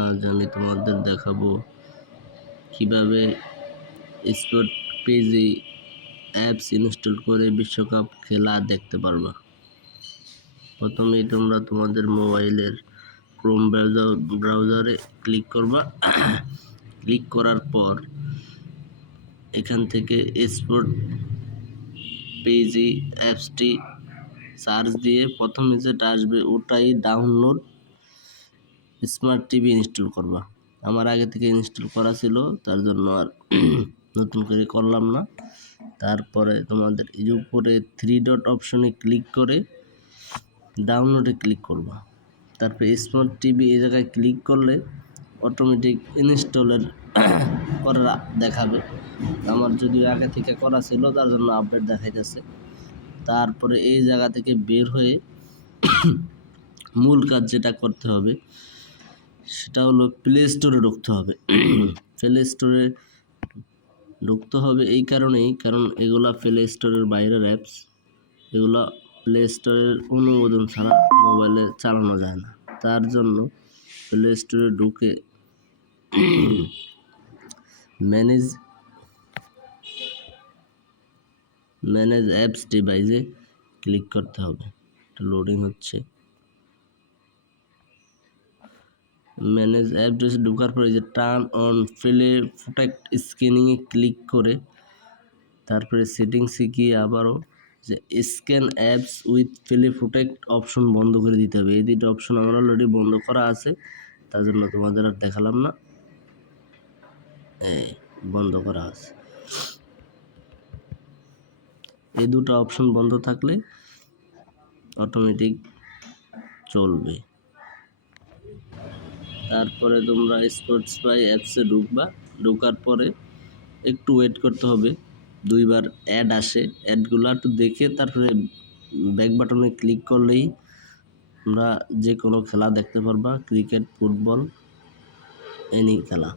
আজ আমি তোমাদের দেখাবো কিভাবে স্পোর্ট পেজে অ্যাপস ইনস্টল করে বিশ্বকাপ খেলা দেখতে পারবা। প্রথমেই তোমরা তোমাদের মোবাইলের ক্রোম ব্রাউজারে ক্লিক করবা। ক্লিক করার পর এখান থেকে স্পোর্ট পেজে অ্যাপসটি সার্চ দিয়ে প্রথমে যেটা আসবে ওটাই ডাউনলোড স্মার্ট টিভি ইনস্টল করবা। আমার আগে থেকে ইনস্টল করা ছিল, তার জন্য আর নতুন করে করলাম না। তারপরে তোমাদের এই যে উপরে 3 ডট অপশনে ক্লিক করে ডাউনলোডে ক্লিক করবা। তারপরে স্মার্ট টিভি এই জায়গায় ক্লিক করলে অটোমেটিক ইনস্টলের করা দেখাবে। আমার যদিও আগে থেকে করা ছিল, তার জন্য আপডেট দেখাইতেছে। তারপরে এই জায়গা থেকে বের হয়ে মূল কাজ যেটা করতে হবে সেটা হলো প্লে স্টোরে ঢুকতে হবে। প্লে স্টোরে ঢুকতে হবে এই কারণেই, কারণ এগুলা প্লে স্টোরের বাইরের অ্যাপস, এগুলা প্লে স্টোরের অনুমোদন ছাড়া মোবাইলে চালানো যায় না। তার জন্য প্লে স্টোরে ঢুকে ম্যানেজ অ্যাপস ডিভাইসে ক্লিক করতে হবে। লোডিং হচ্ছে। ম্যানেজ অ্যাপ ডিভাইসে ঢোকার পরে যে টার্ন অন প্লে প্রোটেক্ট স্ক্যানিংয়ে ক্লিক করে তারপরে সেটিংসে গিয়ে আবারও যে scan apps with Play Protect option বন্ধ করে দিতে হবে। এই দুটো অপশন আমার অলরেডি বন্ধ করা আছে, তার জন্য তোমাদের আর দেখালাম না। বন্ধ করা আছে। এই দুটো অপশন বন্ধ থাকলে অটোমেটিক চলবে। তারপরে তোমরা স্পোর্টসপাই অ্যাপসে ঢুকবা। ঢোকার পরে একটু ওয়েট করতে হবে, 2বার অ্যাড আসে। অ্যাডগুলো একটু দেখে তারপরে ব্যাক বাটনে ক্লিক করলেই তোমরা যে কোনো খেলা দেখতে পারবা, ক্রিকেট, ফুটবল, এনি খেলা।